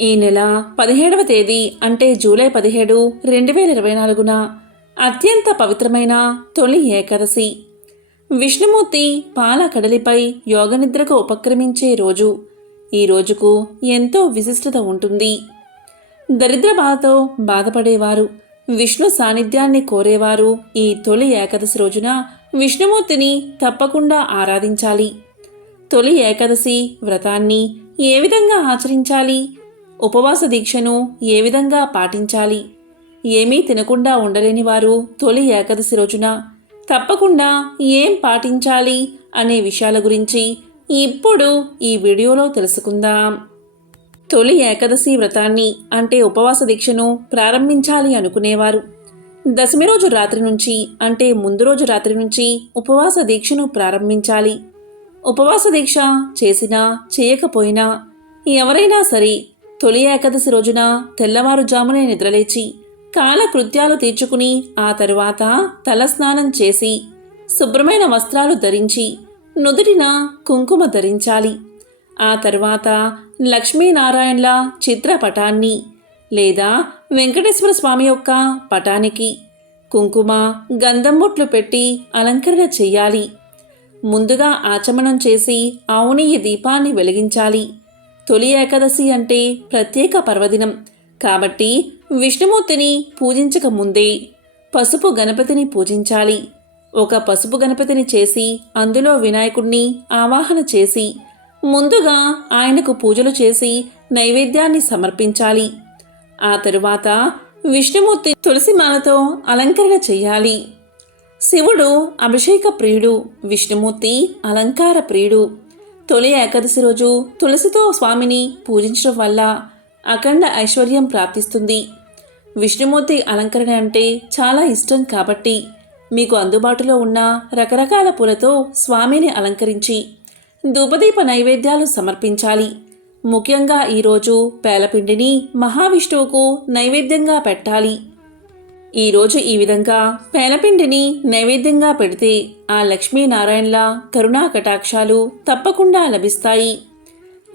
ఈ నెల పదిహేడవ తేదీ అంటే జూలై పదిహేడు రెండు వేల ఇరవై నాలుగున అత్యంత పవిత్రమైన తొలి ఏకాదశి. విష్ణుమూర్తి పాల కడలిపై యోగనిద్రకు ఉపక్రమించే రోజు. ఈ రోజుకు ఎంతో విశిష్టత ఉంటుంది. దరిద్ర బాధతో బాధపడేవారు విష్ణు సాన్నిధ్యాన్ని కోరేవారు ఈ తొలి ఏకాదశి రోజున విష్ణుమూర్తిని తప్పకుండా ఆరాధించాలి. తొలి ఏకాదశి వ్రతాన్ని ఏ విధంగా ఆచరించాలి? ఉపవాస దీక్షను ఏ విధంగా పాటించాలి? ఏమీ తినకుండా ఉండలేని వారు తొలి ఏకాదశి రోజున తప్పకుండా ఏం పాటించాలి అనే విషయాల గురించి ఇప్పుడు ఈ వీడియోలో తెలుసుకుందాం. తొలి ఏకాదశి వ్రతాన్ని అంటే ఉపవాస దీక్షను ప్రారంభించాలి అనుకునేవారు. దశమి రోజు రాత్రి నుంచి అంటే ముందు రోజు రాత్రి నుంచి ఉపవాస దీక్షను ప్రారంభించాలి. ఉపవాస దీక్ష చేసినా చేయకపోయినా ఎవరైనా సరే తొలి ఏకాదశి రోజున తెల్లవారుజామునే నిద్రలేచి కాలకృత్యాలు తీర్చుకుని ఆ తరువాత తలస్నానం చేసి శుభ్రమైన వస్త్రాలు ధరించి నుదుటిన కుంకుమ ధరించాలి. ఆ తరువాత లక్ష్మీనారాయణల చిత్రపటాన్ని లేదా వెంకటేశ్వర స్వామి యొక్క పటానికి కుంకుమ గంధంబొట్లు పెట్టి అలంకరణ చెయ్యాలి. ముందుగా ఆచమనం చేసి ఆవునెయ్యి దీపాన్ని వెలిగించాలి. తొలి ఏకాదశి అంటే ప్రత్యేక పర్వదినం. కాబట్టి విష్ణుమూర్తిని పూజించక ముందే పసుపు గణపతిని పూజించాలి. ఒక పసుపు గణపతిని చేసి అందులో వినాయకుడిని ఆవాహన చేసి ముందుగా ఆయనకు పూజలు చేసి నైవేద్యాన్ని సమర్పించాలి. ఆ తరువాత విష్ణుమూర్తి తులసి మాలతో అలంకరణ చేయాలి. శివుడు అభిషేక ప్రియుడు విష్ణుమూర్తి అలంకార ప్రియుడు. తొలి ఏకాదశి రోజు తులసితో స్వామిని పూజించడం వల్ల అఖండ ఐశ్వర్యం ప్రాప్తిస్తుంది. విష్ణుమూర్తి అలంకరణ అంటే చాలా ఇష్టం కాబట్టి మీకు అందుబాటులో ఉన్న రకరకాల పూలతో స్వామిని అలంకరించి ధూపదీప నైవేద్యాలు సమర్పించాలి. ముఖ్యంగా ఈరోజు పేలపిండిని మహావిష్ణువుకు నైవేద్యంగా పెట్టాలి. ఈరోజు ఈ విధంగా పేలపిండిని నైవేద్యంగా పెడితే ఆ లక్ష్మీనారాయణల కరుణా కటాక్షాలు తప్పకుండా లభిస్తాయి.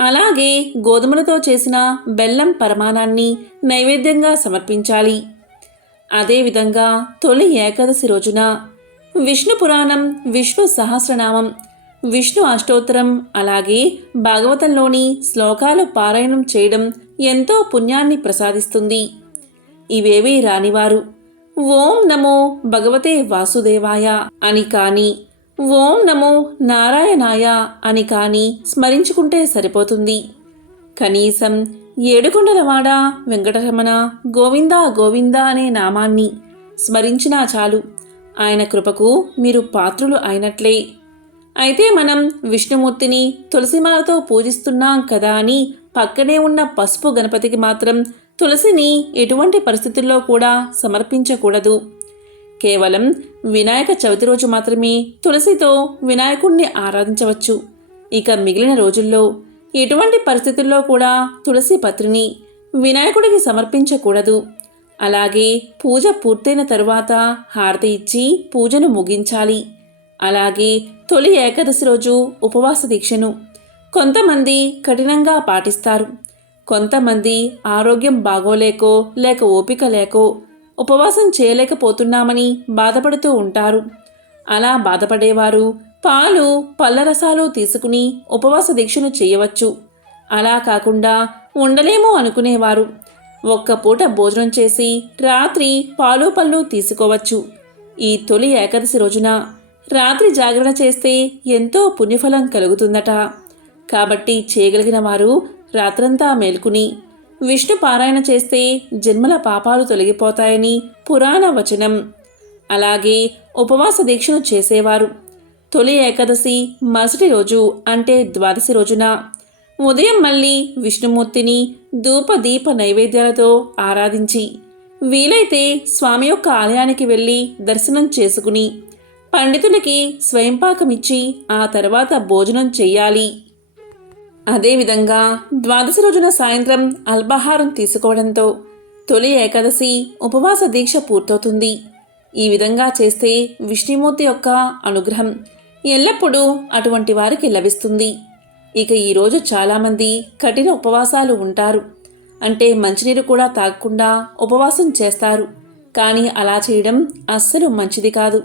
అలాగే గోధుమలతో చేసిన బెల్లం పరమాణాన్ని నైవేద్యంగా సమర్పించాలి. అదేవిధంగా తొలి ఏకాదశి రోజున విష్ణు పురాణం విష్ణు సహస్రనామం విష్ణు అష్టోత్తరం అలాగే భాగవతంలోని శ్లోకాలు పారాయణం చేయడం ఎంతో పుణ్యాన్ని ప్రసాదిస్తుంది. ఇవేవీ రానివారు. ఓం నమో భగవతే వాసుదేవాయ అని కానీ ఓం నమో నారాయణాయ అని కానీ స్మరించుకుంటే సరిపోతుంది. కనీసం ఏడుకొండలవాడ వెంకటరమణ గోవిందా గోవిందా అనే నామాన్ని స్మరించినా చాలు. ఆయన కృపకు మీరు పాత్రులు అయినట్లే. అయితే మనం విష్ణుమూర్తిని తులసిమాలతో పూజిస్తున్నాం కదా అని పక్కనే ఉన్న పసుపు గణపతికి మాత్రం తులసిని ఎటువంటి పరిస్థితుల్లో కూడా సమర్పించకూడదు. కేవలం వినాయక చవితి రోజు మాత్రమే తులసితో వినాయకుణ్ణి ఆరాధించవచ్చు. ఇక మిగిలిన రోజుల్లో ఎటువంటి పరిస్థితుల్లో కూడా తులసి పత్రిని వినాయకుడికి సమర్పించకూడదు. అలాగే పూజ పూర్తయిన తరువాత హారతి ఇచ్చి పూజను ముగించాలి. అలాగే తొలి ఏకాదశి రోజు ఉపవాస దీక్షను కొంతమంది కఠినంగా పాటిస్తారు. కొంతమంది ఆరోగ్యం బాగోలేకో లేక ఓపిక లేకో ఉపవాసం చేయలేకపోతున్నామని బాధపడుతూ ఉంటారు. అలా బాధపడేవారు పాలు పళ్ళరసాలు తీసుకుని ఉపవాస దీక్షను చేయవచ్చు. అలా కాకుండా ఉండలేము అనుకునేవారు. ఒక్క పూట భోజనం చేసి రాత్రి పాలు పళ్ళు తీసుకోవచ్చు. ఈ తొలి ఏకాదశి రోజున రాత్రి జాగరణ చేస్తే ఎంతో పుణ్యఫలం కలుగుతుందట. కాబట్టి చేయగలిగిన వారు రాత్రంతా మేల్కుని విష్ణు పారాయణ చేస్తే జన్మల పాపాలు తొలగిపోతాయని పురాణ వచనం. అలాగే ఉపవాస దీక్షను చేసేవారు. తొలి ఏకాదశి మరుసటి రోజు అంటే ద్వాదశి రోజున ఉదయం మళ్ళీ విష్ణుమూర్తిని ధూప దీప నైవేద్యాలతో ఆరాధించి వీలైతే స్వామి యొక్క ఆలయానికి వెళ్ళి దర్శనం చేసుకుని పండితులకి స్వయంపాకమిచ్చి ఆ తర్వాత భోజనం చెయ్యాలి అదేవిధంగా ద్వాదశి రోజున సాయంత్రం అల్పాహారం తీసుకోవడంతో తొలి ఏకాదశి ఉపవాస దీక్ష పూర్తవుతుంది. ఈ విధంగా చేస్తే విష్ణుమూర్తి యొక్క అనుగ్రహం ఎల్లప్పుడూ అటువంటి వారికి లభిస్తుంది. ఇక ఈరోజు చాలామంది కఠిన ఉపవాసాలు ఉంటారు. అంటే మంచినీరు కూడా తాగకుండా ఉపవాసం చేస్తారు. కానీ అలా చేయడం అస్సలు మంచిది కాదు.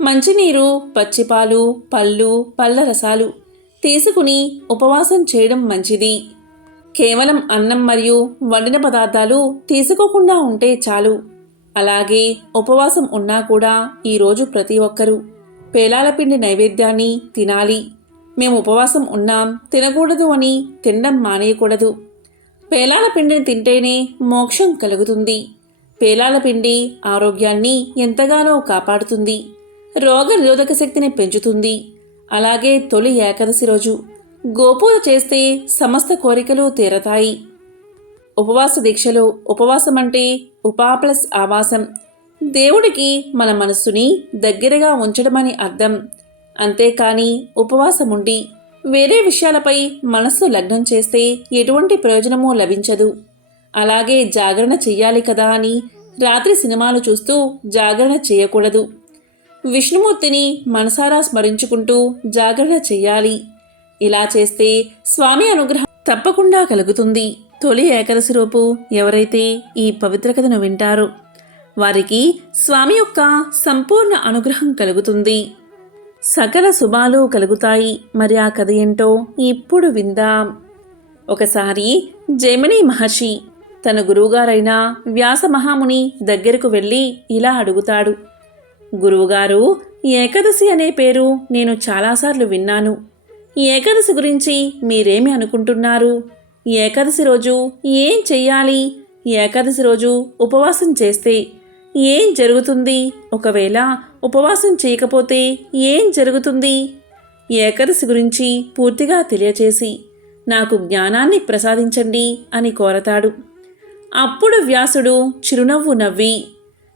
మంచినీరు పచ్చిపాలు పళ్ళు పళ్ళ రసాలు తీసుకుని ఉపవాసం చేయడం మంచిది. కేవలం అన్నం మరియు వండిన పదార్థాలు తీసుకోకుండా ఉంటే చాలు. అలాగే ఉపవాసం ఉన్నా కూడా ఈరోజు ప్రతి ఒక్కరూ పేలాల పిండి నైవేద్యాన్ని తినాలి. మేము ఉపవాసం ఉన్నాం తినకూడదు అని తినడం మానేయకూడదు. పేలాల పిండిని తింటేనే మోక్షం కలుగుతుంది. పేలాల పిండి ఆరోగ్యాన్ని ఎంతగానో కాపాడుతుంది. రోగ నిరోధక శక్తిని పెంచుతుంది. అలాగే తొలి ఏకాదశి రోజు గోపూజ చేస్తే సమస్త కోరికలు తీరతాయి. ఉపవాస దీక్షలో ఉపవాసం అంటే ఉపా ప్లస్ ఆవాసం. దేవుడికి మన మనస్సుని దగ్గరగా ఉంచడమని అర్థం. అంతేకాని ఉపవాసముండి వేరే విషయాలపై మనస్సు లగ్నం చేస్తే ఎటువంటి ప్రయోజనమూ లభించదు. అలాగే జాగరణ చెయ్యాలి కదా అని రాత్రి సినిమాలు చూస్తూ జాగరణ చేయకూడదు. విష్ణుమూర్తిని మనసారా స్మరించుకుంటూ జాగ్రత్త చెయ్యాలి. ఇలా చేస్తే స్వామి అనుగ్రహం తప్పకుండా కలుగుతుంది. తొలి ఏకాదశి రూపు ఎవరైతే ఈ పవిత్ర కథను వింటారో వారికి స్వామి యొక్క సంపూర్ణ అనుగ్రహం కలుగుతుంది. సకల శుభాలు కలుగుతాయి. మరి ఆ కథ ఏంటో ఇప్పుడు విందాం. ఒకసారి జైమిని మహర్షి తన గురువుగారైన వ్యాస మహాముని దగ్గరకు వెళ్ళి ఇలా అడుగుతాడు. గురువుగారు ఏకాదశి అనే పేరు నేను చాలాసార్లు విన్నాను. ఏకాదశి గురించి మీరేమి అనుకుంటున్నారు? ఏకాదశి రోజు ఏం చెయ్యాలి? ఏకాదశి రోజు ఉపవాసం చేస్తే ఏం జరుగుతుంది? ఒకవేళ ఉపవాసం చేయకపోతే ఏం జరుగుతుంది? ఏకాదశి గురించి పూర్తిగా తెలియచేసి నాకు జ్ఞానాన్ని ప్రసాదించండి అని కోరతాడు. అప్పుడు వ్యాసుడు చిరునవ్వు నవ్వి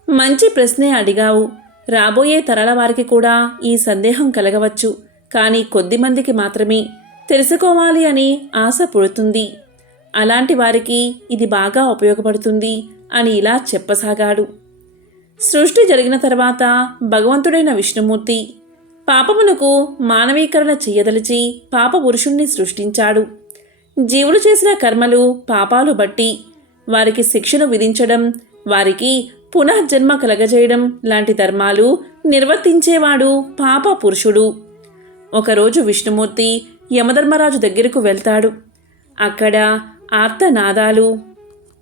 మంచి ప్రశ్నే అడిగావు. రాబోయే తరాల వారికి కూడా ఈ సందేహం కలగవచ్చు. కానీ కొద్దిమందికి మాత్రమే తెలుసుకోవాలి అని ఆశ పుడుతుంది. అలాంటి వారికి ఇది బాగా ఉపయోగపడుతుంది అని ఇలా చెప్పసాగాడు. సృష్టి జరిగిన తర్వాత భగవంతుడైన విష్ణుమూర్తి పాపమునకు మానవీకరణ చెయ్యదలిచి పాప పురుషుణ్ణి సృష్టించాడు. జీవులు చేసిన కర్మలు పాపాలు బట్టి వారికి శిక్షను విధించడం వారికి పునఃజన్మ కలగజేయడం లాంటి ధర్మాలు నిర్వర్తించేవాడు పాప పురుషుడు. ఒకరోజు విష్ణుమూర్తి యమధర్మరాజు దగ్గరకు వెళ్తాడు. అక్కడ ఆర్తనాదాలు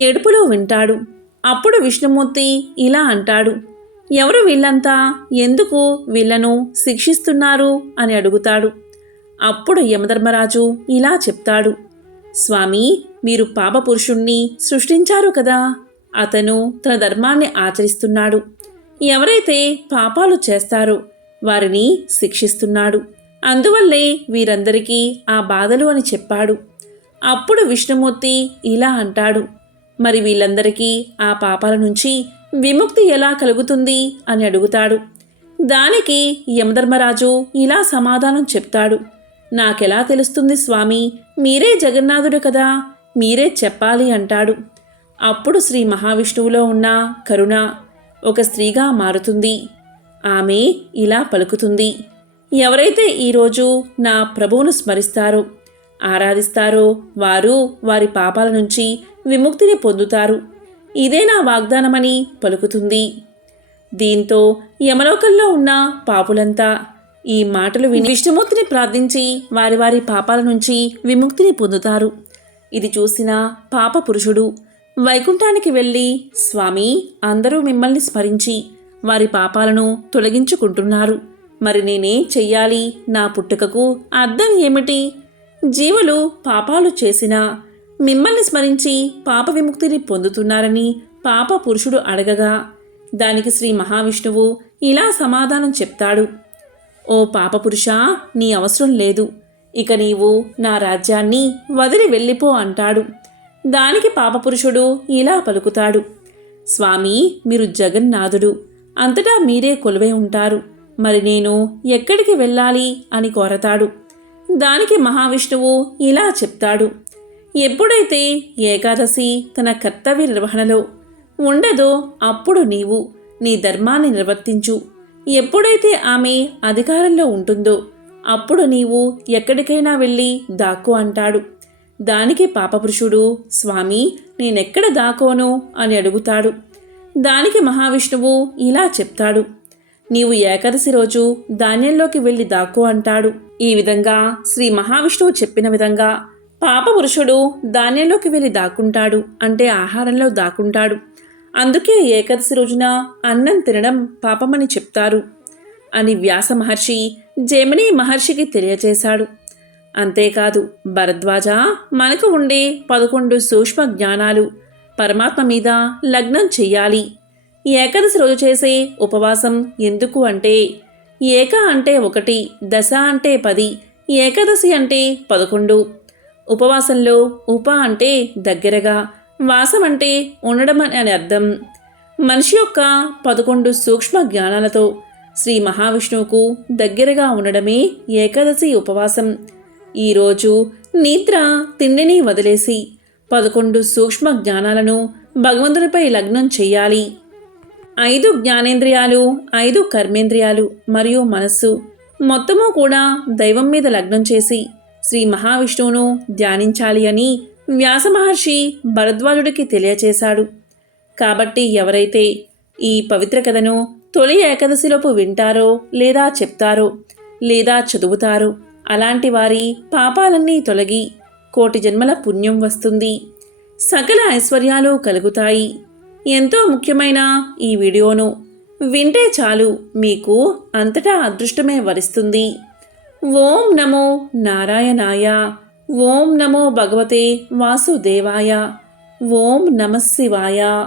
ఎడుపులో వింటాడు. అప్పుడు విష్ణుమూర్తి ఇలా అంటాడు. ఎవరు వీళ్ళంతా? ఎందుకు వీళ్ళను శిక్షిస్తున్నారు? అని అడుగుతాడు. అప్పుడు యమధర్మరాజు ఇలా చెప్తాడు. స్వామి మీరు పాపపురుషుణ్ణి సృష్టించారు కదా? అతను తన ధర్మాన్ని ఆచరిస్తున్నాడు. ఎవరైతే పాపాలు చేస్తారో వారిని శిక్షిస్తున్నాడు. అందువల్లే వీరందరికీ ఆ బాధలు అని చెప్పాడు. అప్పుడు విష్ణుమూర్తి ఇలా అంటాడు. మరి వీళ్ళందరికీ ఆ పాపాల నుంచి విముక్తి ఎలా కలుగుతుంది అని అడుగుతాడు. దానికి యమధర్మరాజు ఇలా సమాధానం చెప్తాడు. నాకెలా తెలుస్తుంది స్వామి మీరే జగన్నాథుడు కదా మీరే చెప్పాలి అంటాడు. అప్పుడు శ్రీ మహావిష్ణువులో ఉన్న కరుణ ఒక స్త్రీగా మారుతుంది. ఆమె ఇలా పలుకుతుంది. ఎవరైతే ఈరోజు నా ప్రభువును స్మరిస్తారో ఆరాధిస్తారో వారు వారి పాపాల నుంచి విముక్తిని పొందుతారు. ఇదే నా వాగ్దానమని పలుకుతుంది. దీంతో యమలోకంలో ఉన్న పాపులంతా ఈ మాటలు విని విష్ణుమూర్తిని ప్రార్థించి వారి వారి పాపాల నుంచి విముక్తిని పొందుతారు. ఇది చూసిన పాప పురుషుడు వైకుంఠానికి వెళ్ళి స్వామి అందరూ మిమ్మల్ని స్మరించి వారి పాపాలను తొలగించుకుంటున్నారు. మరి నేనేం చెయ్యాలి? నా పుట్టుకకు అర్థం ఏమిటి? జీవులు పాపాలు చేసినా మిమ్మల్ని స్మరించి పాప విముక్తిని పొందుతున్నారని పాప పురుషుడు అడగగా దానికి శ్రీ మహావిష్ణువు ఇలా సమాధానం చెప్తాడు. ఓ పాపపురుషా నీ అవసరం లేదు. ఇక నీవు నా రాజ్యాన్ని వదిలి వెళ్ళిపో అంటాడు. దానికి పాపపురుషుడు ఇలా పలుకుతాడు. స్వామి మీరు జగన్నాథుడు. అంతటా మీరే కొలువై ఉంటారు. మరి నేను ఎక్కడికి వెళ్ళాలి? అని కోరతాడు. దానికి మహావిష్ణువు ఇలా చెప్తాడు. ఎప్పుడైతే ఏకాదశి తన కర్తవ్య నిర్వహణలో ఉండదో అప్పుడు నీవు నీ ధర్మాన్ని నిర్వర్తించు. ఎప్పుడైతే ఆమె అధికారంలో ఉంటుందో అప్పుడు నీవు ఎక్కడికైనా వెళ్ళి దాక్కు అంటాడు. దానికి పాపపురుషుడు స్వామి నేనెక్కడ దాకోను? అని అడుగుతాడు. దానికి మహావిష్ణువు ఇలా చెప్తాడు. నీవు ఏకాదశి రోజు ధాన్యంలోకి వెళ్ళి దాక్కు అంటాడు. ఈ విధంగా శ్రీ మహావిష్ణువు చెప్పిన విధంగా పాపపురుషుడు ధాన్యంలోకి వెళ్ళి దాక్కుంటాడు అంటే ఆహారంలో దాక్కుంటాడు. అందుకే ఏకాదశి రోజున అన్నం తినడం పాపమని చెప్తారు అని వ్యాస మహర్షి జమిని మహర్షికి తెలియచేశాడు అంతేకాదు భరద్వాజ మనకు ఉండే పదకొండు సూక్ష్మ జ్ఞానాలు పరమాత్మ మీద లగ్నం చెయ్యాలి. ఏకాదశి రోజు చేసే ఉపవాసం ఎందుకు అంటే ఏక అంటే ఒకటి దశ అంటే పది ఏకాదశి అంటే పదకొండు. ఉపవాసంలో ఉప అంటే దగ్గరగా వాసం అంటే ఉండడం అని అర్థం. మనిషి యొక్క పదకొండు సూక్ష్మ జ్ఞానాలతో శ్రీ మహావిష్ణువుకు దగ్గరగా ఉండడమే ఏకాదశి ఉపవాసం. ఈరోజు నిద్ర తిండిని వదిలేసి పదకొండు సూక్ష్మ జ్ఞానాలను భగవంతునిపై లగ్నం చెయ్యాలి ఐదు జ్ఞానేంద్రియాలు ఐదు కర్మేంద్రియాలు మరియు మనస్సు మొత్తము కూడా దైవం మీద లగ్నం చేసి శ్రీ మహావిష్ణువును ధ్యానించాలి అని వ్యాస మహర్షి భరద్వాజుడికి తెలియచేశాడు. కాబట్టి ఎవరైతే ఈ పవిత్ర కథను తొలి ఏకాదశిలోపు వింటారో లేదా చెప్తారో లేదా చదువుతారో అలాంటి వారి పాపాలన్నీ తొలగి కోటి జన్మల పుణ్యం వస్తుంది. సకల ఐశ్వర్యాలు కలుగుతాయి. ఎంతో ముఖ్యమైన ఈ వీడియోను వింటే చాలు మీకు అంతటా అదృష్టమే వరిస్తుంది. ఓం నమో నారాయణాయ. ఓం నమో భగవతే వాసుదేవాయ. ఓం నమశివాయ